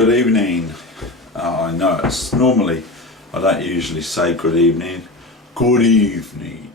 Good evening. I know it's normally, I don't usually say good evening. Good evening.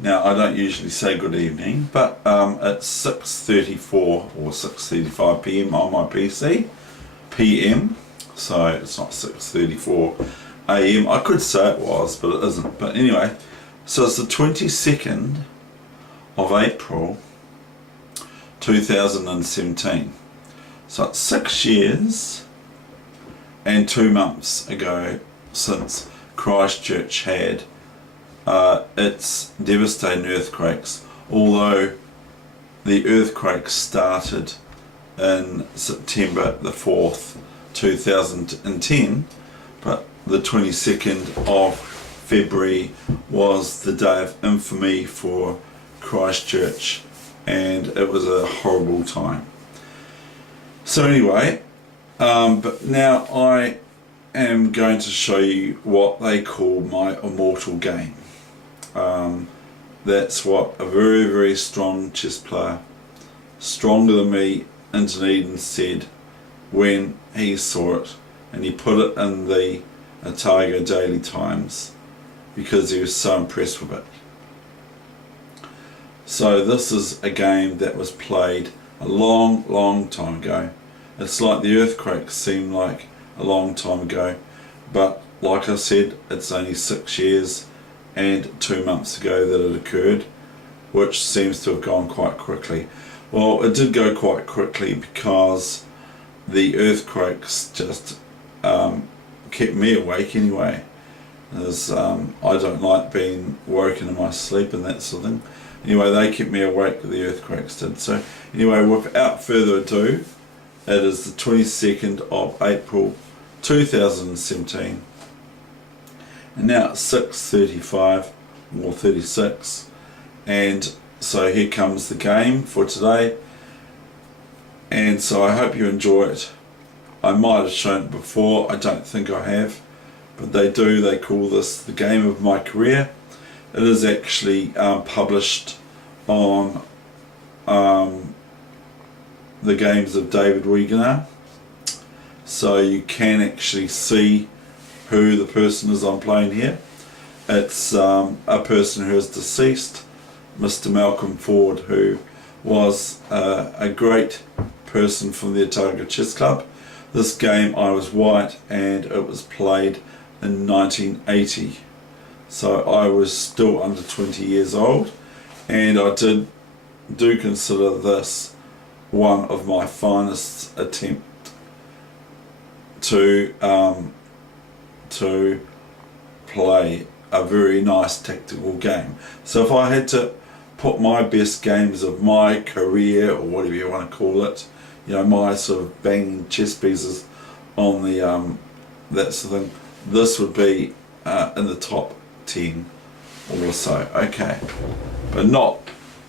Now I don't usually say good evening, but it's 6:34 or 6:35 p.m. on my PC. PM, so it's not 6:34 a.m. I could say it was, but it isn't. But anyway, so it's the 22nd of April 2017. So it's 6 years and 2 months ago since Christchurch had its devastating earthquakes, although the earthquake started in September the 4th, 2010, but the 22nd of February was the day of infamy for Christchurch, and it was a horrible time. So anyway, but now I am going to show you what they call my immortal game. That's what a very, very strong chess player, stronger than me, in Dunedin, said when he saw it, and he put it in the Otago Daily Times because he was so impressed with it. So this is a game that was played a long, long time ago. It's like the earthquakes seem like a long time ago, but like I said, it's only 6 years and 2 months ago that it occurred, which seems to have gone quite quickly. Well, it did go quite quickly because the earthquakes just kept me awake anyway, as I don't like being woken in my sleep and that sort of thing. Anyway, they kept me awake, the earthquakes did. So anyway, without further ado, it is the 22nd of April 2017, and now it's 6:35 or 36, and so here comes the game for today. And so I hope you enjoy it. I might have shown it before, I don't think I have, but they call this the game of my career. It is actually published on the games of David Weegenaar, so you can actually see who the person is I'm playing here. It's a person who is deceased, Mr. Malcolm Ford, who was a great person from the Otago Chess Club. This game I was white and it was played in 1980, so I was still under 20 years old, and I do consider this one of my finest attempt to play a very nice tactical game. So if I had to put my best games of my career, or whatever you want to call it, you know, my sort of banging chess pieces on the that sort of thing, this would be in the top 10 or so. Okay, but not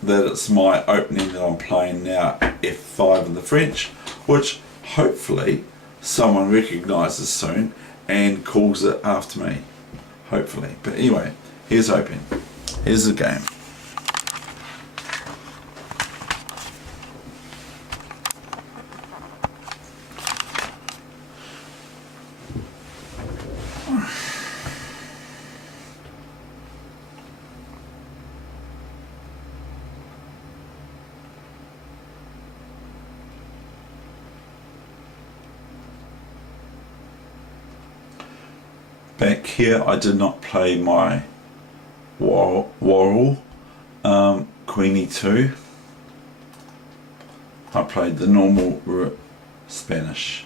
that it's my opening that I'm playing now, F5 in the French, which hopefully someone recognises soon and calls it after me, hopefully. But anyway, here's hoping. Here's the game. Back here I did not play my Worrell, Queen E2. I played the normal Spanish.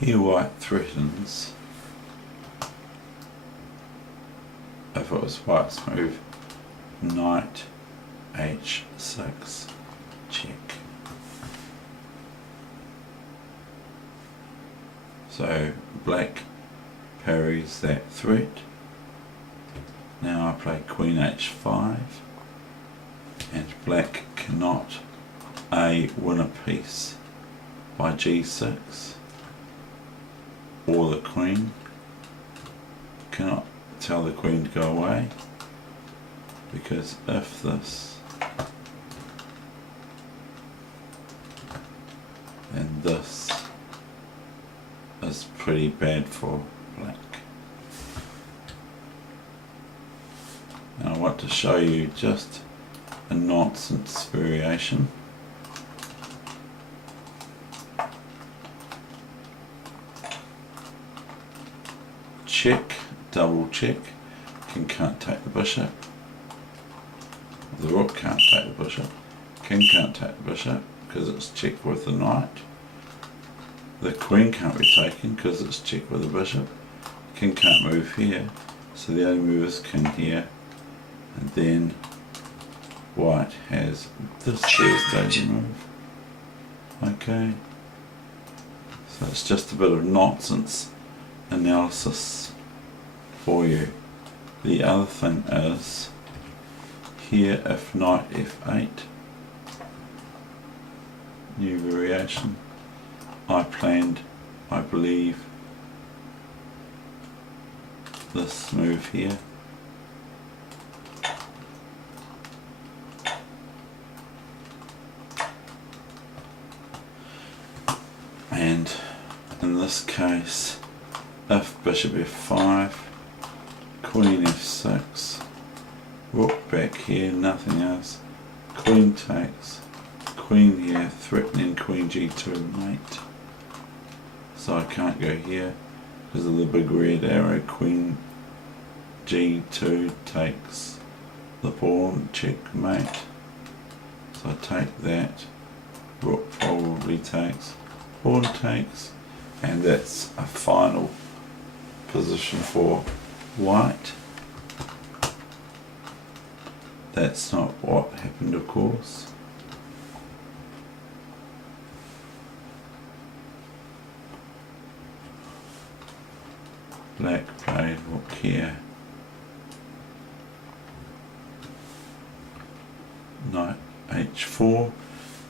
Here white threatens, if it was white's move, knight h6 check. So black parries that threat. Now I play queen h5, and black cannot win a piece by g6, or the queen cannot tell the queen to go away, because if this, then this is pretty bad for black. Now I want to show you just a nonsense variation. Check, double check, king can't take the bishop, the rook can't take the bishop, king can't take the bishop because it's check with the knight, the queen can't be taken because it's check with the bishop, king can't move here, so the only move is king here, and then white has this devastating move. Okay, so it's just a bit of nonsense analysis for you. The other thing is, here if knight f8, new variation, I planned, I believe, this move here. And in this case, if bishop f5, queen f6, rook back here, nothing else, queen takes, queen here, threatening queen g2 mate. So I can't go here because of the big red arrow, queen g2 takes the pawn, checkmate. So I take that, rook probably takes, pawn takes, and that's a final position for white. That's not what happened, of course. Black played rook here, knight h4.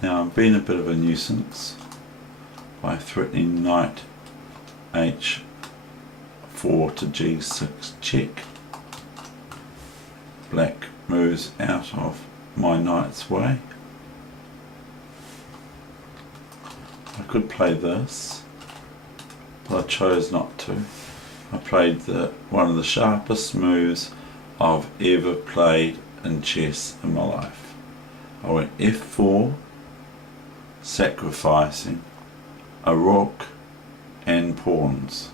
Now I'm being a bit of a nuisance by threatening knight h4 to g6 check. Black moves out of my knight's way. I could play this, but I chose not to. I played one of the sharpest moves I've ever played in chess in my life. I went f4, sacrificing a rook and pawns.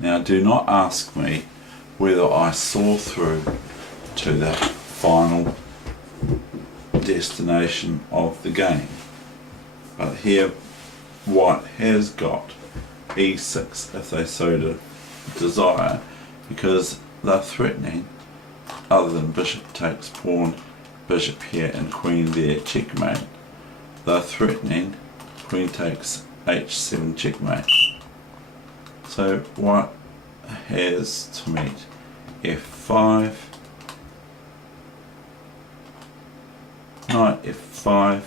Now do not ask me whether I saw through to the final destination of the game, but here white has got e6 if they so desire, because they're threatening, other than bishop takes pawn, bishop here and queen there, checkmate, they're threatening queen takes h7 checkmate. So white has to meet f5, knight f5,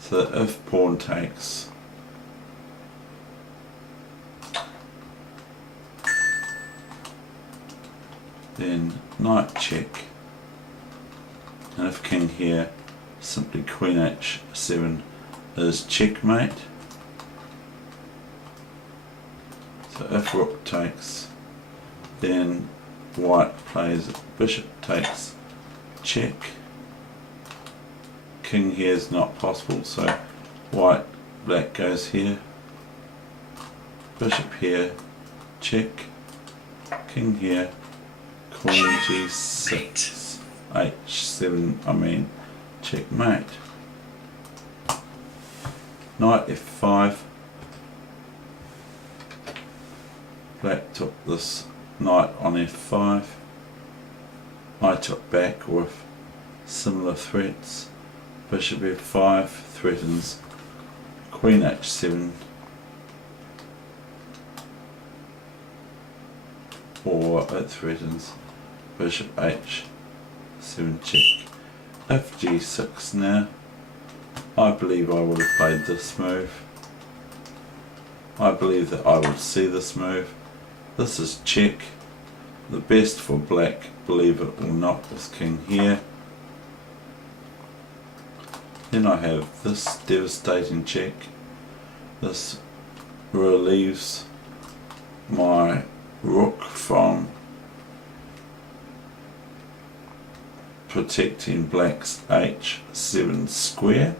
so if pawn takes, then knight check, and if king here, simply queen h7 is checkmate. So if rook takes, then white plays bishop takes check. King here is not possible, so black goes here, bishop here, check, king here, queen g6, h7, checkmate. Knight f5. Black took this knight on f5. I took back with similar threats. Bishop f5 threatens queen h7, or it threatens bishop h7 check. If g6 now, I believe I would have played this move. I believe that I would see this move. This is check. The best for black, believe it or not, is king here. Then I have this devastating check. This relieves my rook from protecting black's h7 square,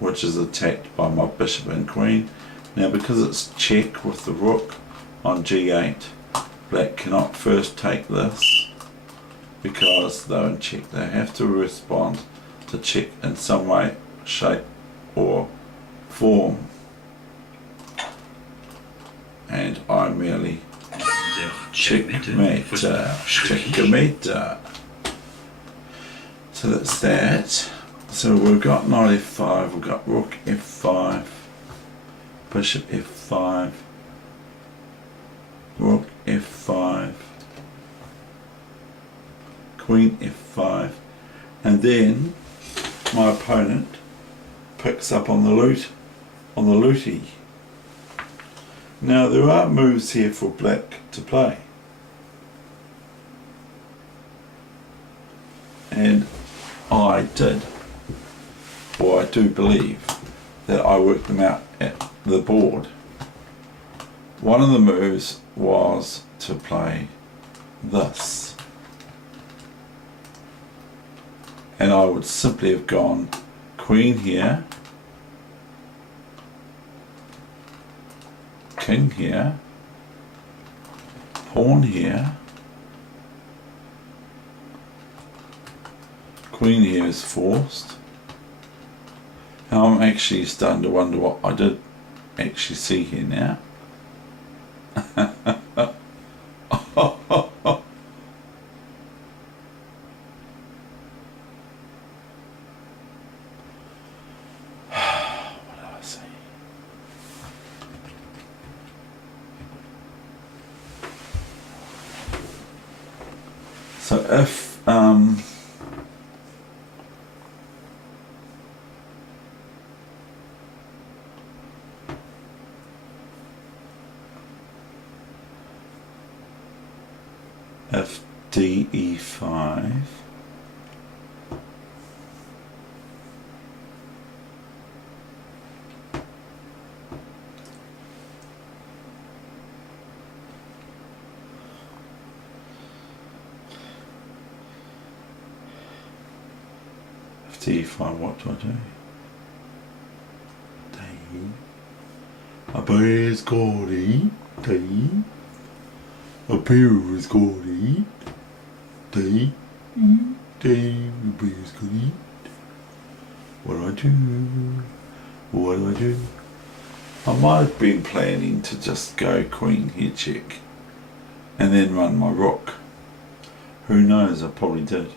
which is attacked by my bishop and queen. Now because it's check with the rook on g8, black cannot first take this because they're in check. They have to respond to check in some way, shape or form, and I merely checkmate. So that's that. So we've got knight f5, we've got rook f5, bishop f5, rook f5, queen f5, and then my opponent picks up on the looty. Now there are moves here for black to play, and I did, or I do believe that I worked them out at the board. One of the moves was to play this, and I would simply have gone queen here, king here, pawn here, queen here is forced. Now I'm actually starting to wonder what I did actually see here now. So if de5, d5, what do I do? A bear is Gordy, a bear is Gordy, a bear is Gordy. What do I do? What do I do? I might have been planning to just go queen here check and then run my rook. Who knows, I probably did.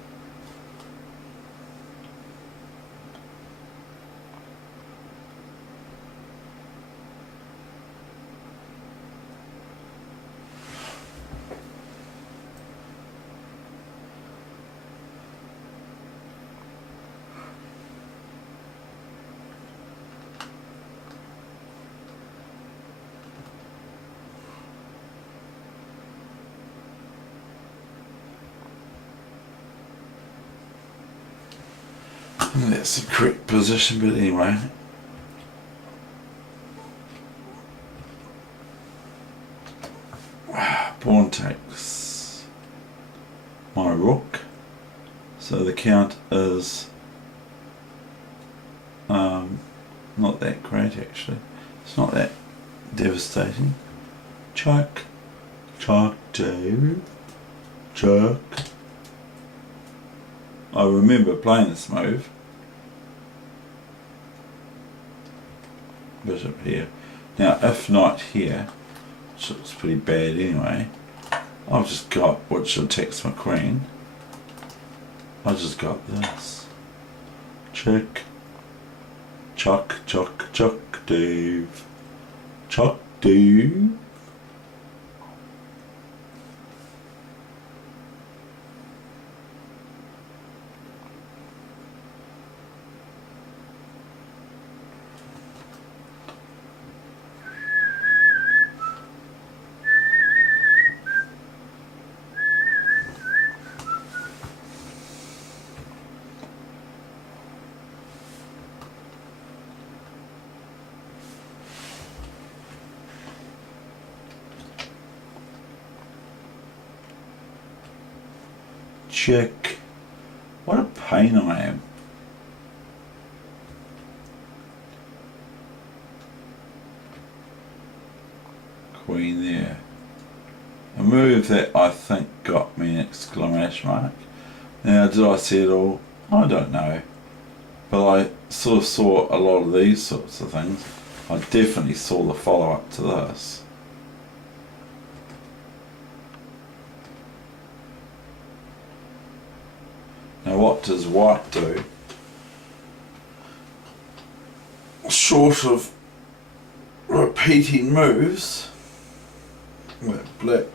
That's the correct position, but anyway. Pawn takes my rook, so the count is not that great actually. It's not that devastating. Chuck, David, chuck. I remember playing this move. bishop here. Now if knight here, which looks pretty bad anyway, I've just got, which attacks my queen, I've just got this. Check. Chuck, chuck, chuck, Dave. Chuck, Dave. Check. What a pain I am. Queen there. A move that I think got me an exclamation mark. Now, did I see it all? I don't know. But I sort of saw a lot of these sorts of things. I definitely saw the follow-up to this. Now what does white do? Short of repeating moves, where black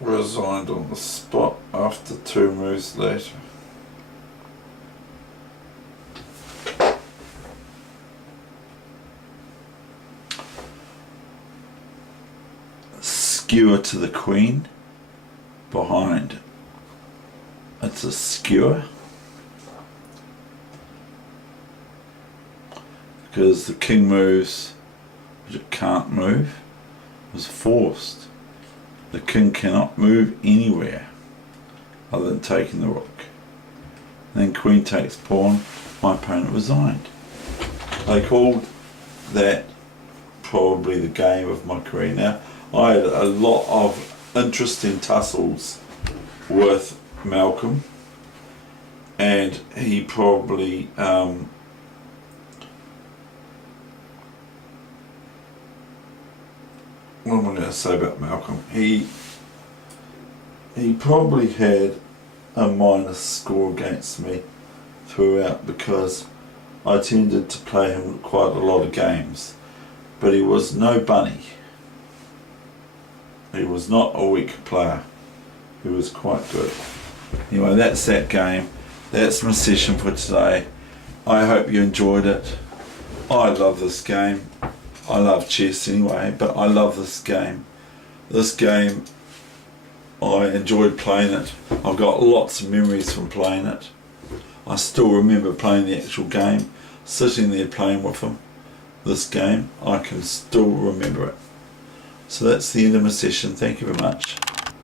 resigned on the spot after 2 moves later. Skewer to the queen behind. It's a skewer because the king moves, which it can't move, was forced. The king cannot move anywhere other than taking the rook. And then queen takes pawn, my opponent resigned. They called that probably the game of my career. Now, I had a lot of interesting tussles with Malcolm, and he probably what am I going to say about Malcolm? He probably had a minus score against me throughout because I tended to play him quite a lot of games, but he was no bunny. He was not a weak player. He was quite good. Anyway, that's that game. That's my session for today. I hope you enjoyed it. I love this game. I love chess anyway, but I love this game. This game, I enjoyed playing it. I've got lots of memories from playing it. I still remember playing the actual game, sitting there playing with him. This game, I can still remember it. So that's the end of my session. Thank you very much.